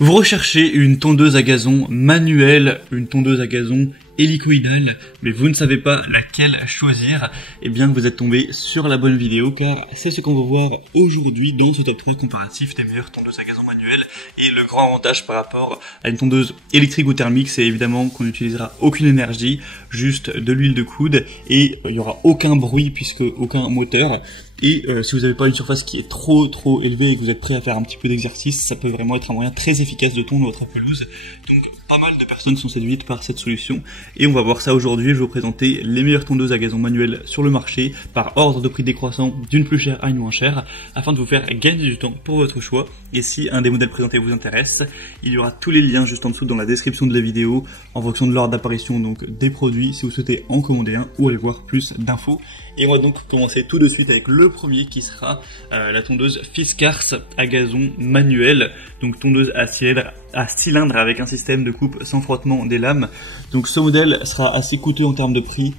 Vous recherchez une tondeuse à gazon manuelle, une tondeuse à gazon hélicoïdale, mais vous ne savez pas laquelle choisir, eh bien vous êtes tombé sur la bonne vidéo car c'est ce qu'on va voir aujourd'hui dans ce top 3 comparatif des meilleures tondeuses à gazon manuelles. Et le grand avantage par rapport à une tondeuse électrique ou thermique, c'est évidemment qu'on n'utilisera aucune énergie, juste de l'huile de coude et il n'y aura aucun bruit puisque aucun moteur. Et si vous n'avez pas une surface qui est trop élevée et que vous êtes prêt à faire un petit peu d'exercice, ça peut vraiment être un moyen très efficace de tondre votre pelouse. Donc pas mal de personnes sont séduites par cette solution et on va voir ça aujourd'hui. Je vais vous présenter les meilleures tondeuses à gazon manuelles sur le marché par ordre de prix décroissant d'une plus chère à une moins chère afin de vous faire gagner du temps pour votre choix. Et si un des modèles présentés vous intéresse, il y aura tous les liens juste en dessous dans la description de la vidéo en fonction de l'ordre d'apparition donc des produits si vous souhaitez en commander un ou aller voir plus d'infos. Et on va donc commencer tout de suite avec le premier qui sera la tondeuse Fiskars à gazon manuelle, donc tondeuse à cylindre avec un système de coupe sans frottement des lames. Donc ce modèle sera assez coûteux en termes de prix.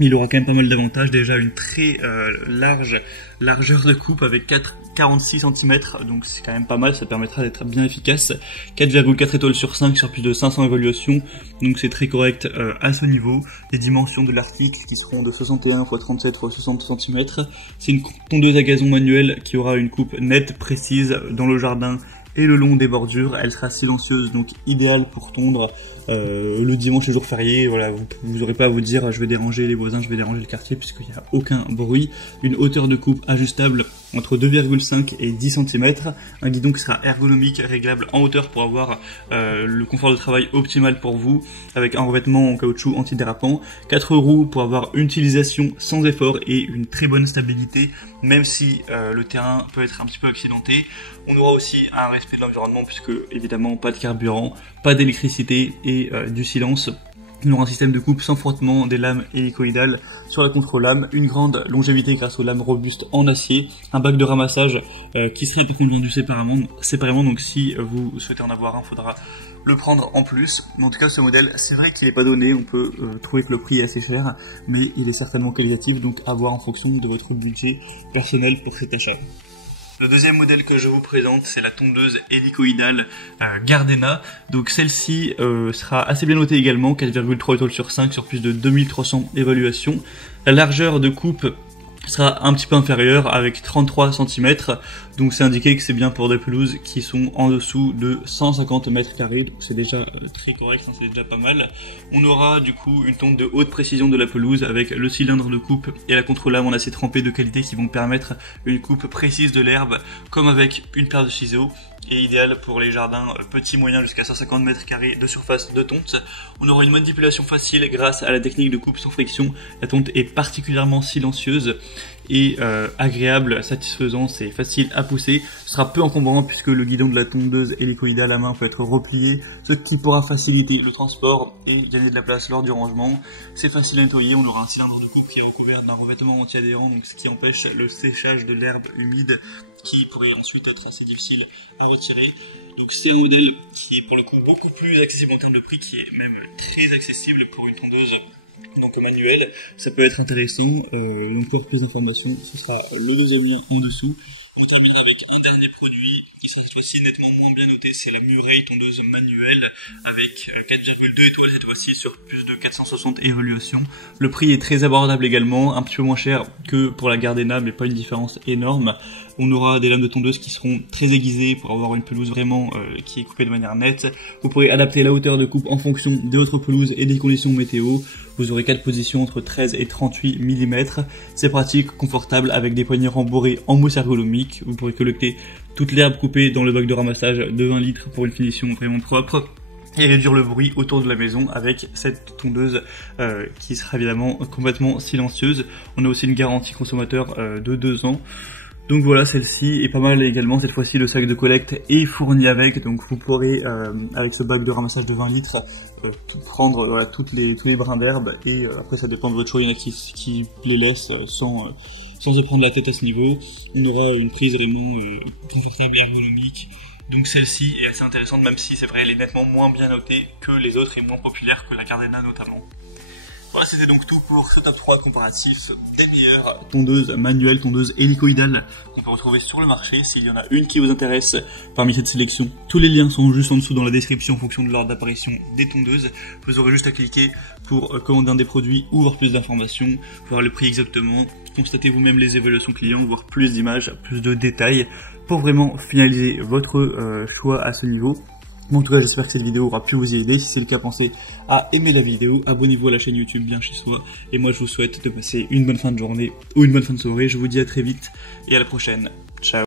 Il aura quand même pas mal d'avantages, déjà une très large largeur de coupe avec 46 cm, donc c'est quand même pas mal, ça permettra d'être bien efficace. 4,4 étoiles sur 5 sur plus de 500 évaluations, donc c'est très correct à ce niveau. Les dimensions de l'article qui seront de 61 x 37 x 60 cm. C'est une tondeuse à gazon manuelle qui aura une coupe nette, précise dans le jardin et le long des bordures. Elle sera silencieuse, donc idéale pour tondre le dimanche et jour férié. Voilà, vous n'aurez pas à vous dire je vais déranger les voisins, je vais déranger le quartier puisqu'il n'y a aucun bruit. Une hauteur de coupe ajustable entre 2,5 et 10 cm. Un guidon qui sera ergonomique, réglable en hauteur pour avoir le confort de travail optimal pour vous, avec un revêtement en caoutchouc antidérapant. 4 roues pour avoir une utilisation sans effort et une très bonne stabilité, même si le terrain peut être un petit peu accidenté. On aura aussi un respect de l'environnement puisque évidemment pas de carburant, pas d'électricité et du silence. Il aura un système de coupe sans frottement, des lames hélicoïdales sur la contre-lame, une grande longévité grâce aux lames robustes en acier, un bac de ramassage qui serait par contre vendu séparément, donc si vous souhaitez en avoir un, faudra le prendre en plus. Mais en tout cas ce modèle, c'est vrai qu'il n'est pas donné, on peut trouver que le prix est assez cher, mais il est certainement qualitatif, donc à voir en fonction de votre budget personnel pour cet achat. Le deuxième modèle que je vous présente, c'est la tondeuse hélicoïdale Gardena. Donc celle-ci sera assez bien notée également, 4,3 étoiles sur 5 sur plus de 2300 évaluations. La largeur de coupe sera un petit peu inférieure avec 33 cm, donc c'est indiqué que c'est bien pour des pelouses qui sont en dessous de 150 m², donc c'est déjà très correct, hein, c'est déjà pas mal. On aura du coup une tonte de haute précision de la pelouse avec le cylindre de coupe et la contre-lame en acier trempé de qualité qui vont permettre une coupe précise de l'herbe comme avec une paire de ciseaux, et idéal pour les jardins petits moyens jusqu'à 150 m² de surface de tonte. On aura une manipulation facile grâce à la technique de coupe sans friction. La tonte est particulièrement silencieuse et agréable, satisfaisante, c'est facile à pousser. Ce sera peu encombrant puisque le guidon de la tondeuse hélicoïdale à main peut être replié, ce qui pourra faciliter le transport et gagner de la place lors du rangement. C'est facile à nettoyer, on aura un cylindre de coupe qui est recouvert d'un revêtement anti-adhérent, donc ce qui empêche le séchage de l'herbe humide qui pourrait ensuite être assez difficile à retirer. Donc c'est un modèle qui est pour le coup beaucoup plus accessible en termes de prix, qui est même très accessible pour une tondeuse donc manuelle. Ça peut être intéressant. Donc pour plus d'informations, ce sera le deuxième lien en dessous. On terminera avec un dernier produit qui sera cette fois-ci nettement moins bien noté, c'est la Murray tondeuse manuelle avec 4,2 étoiles cette fois-ci sur plus de 460 évaluations. Le prix est très abordable également, un petit peu moins cher que pour la Gardena, mais pas une différence énorme. On aura des lames de tondeuse qui seront très aiguisées pour avoir une pelouse vraiment qui est coupée de manière nette. Vous pourrez adapter la hauteur de coupe en fonction de votre pelouse et des conditions météo. Vous aurez 4 positions entre 13 et 38 mm. C'est pratique, confortable avec des poignées rembourrées en mousse ergonomique. Vous pourrez collecter toute l'herbe coupée dans le bac de ramassage de 20 litres pour une finition vraiment propre et réduire le bruit autour de la maison avec cette tondeuse qui sera évidemment complètement silencieuse. On a aussi une garantie consommateur de 2 ans. Donc voilà, celle-ci est pas mal également. Cette fois-ci, le sac de collecte est fourni avec, donc vous pourrez avec ce bac de ramassage de 20 litres prendre voilà, tous les brins d'herbe, et après ça dépend de votre choix. Il y en a qui les laissent sans se prendre la tête à ce niveau. On aura une prise vraiment confortable et ergonomique. Donc celle-ci est assez intéressante, même si c'est vrai elle est nettement moins bien notée que les autres et moins populaire que la Gardena notamment. Voilà, c'était donc tout pour ce top 3 comparatif des meilleures tondeuses manuelles, tondeuses hélicoïdales qu'on peut retrouver sur le marché. S'il y en a une qui vous intéresse parmi cette sélection, tous les liens sont juste en dessous dans la description en fonction de l'ordre d'apparition des tondeuses. Vous aurez juste à cliquer pour commander un des produits ou voir plus d'informations, voir le prix exactement, constater vous-même les évaluations clients, voir plus d'images, plus de détails pour vraiment finaliser votre choix à ce niveau. Bon, en tout cas, j'espère que cette vidéo aura pu vous y aider. Si c'est le cas, pensez à aimer la vidéo, abonnez-vous à la chaîne YouTube Bien Chez Soi. Et moi, je vous souhaite de passer une bonne fin de journée ou une bonne fin de soirée. Je vous dis à très vite et à la prochaine. Ciao.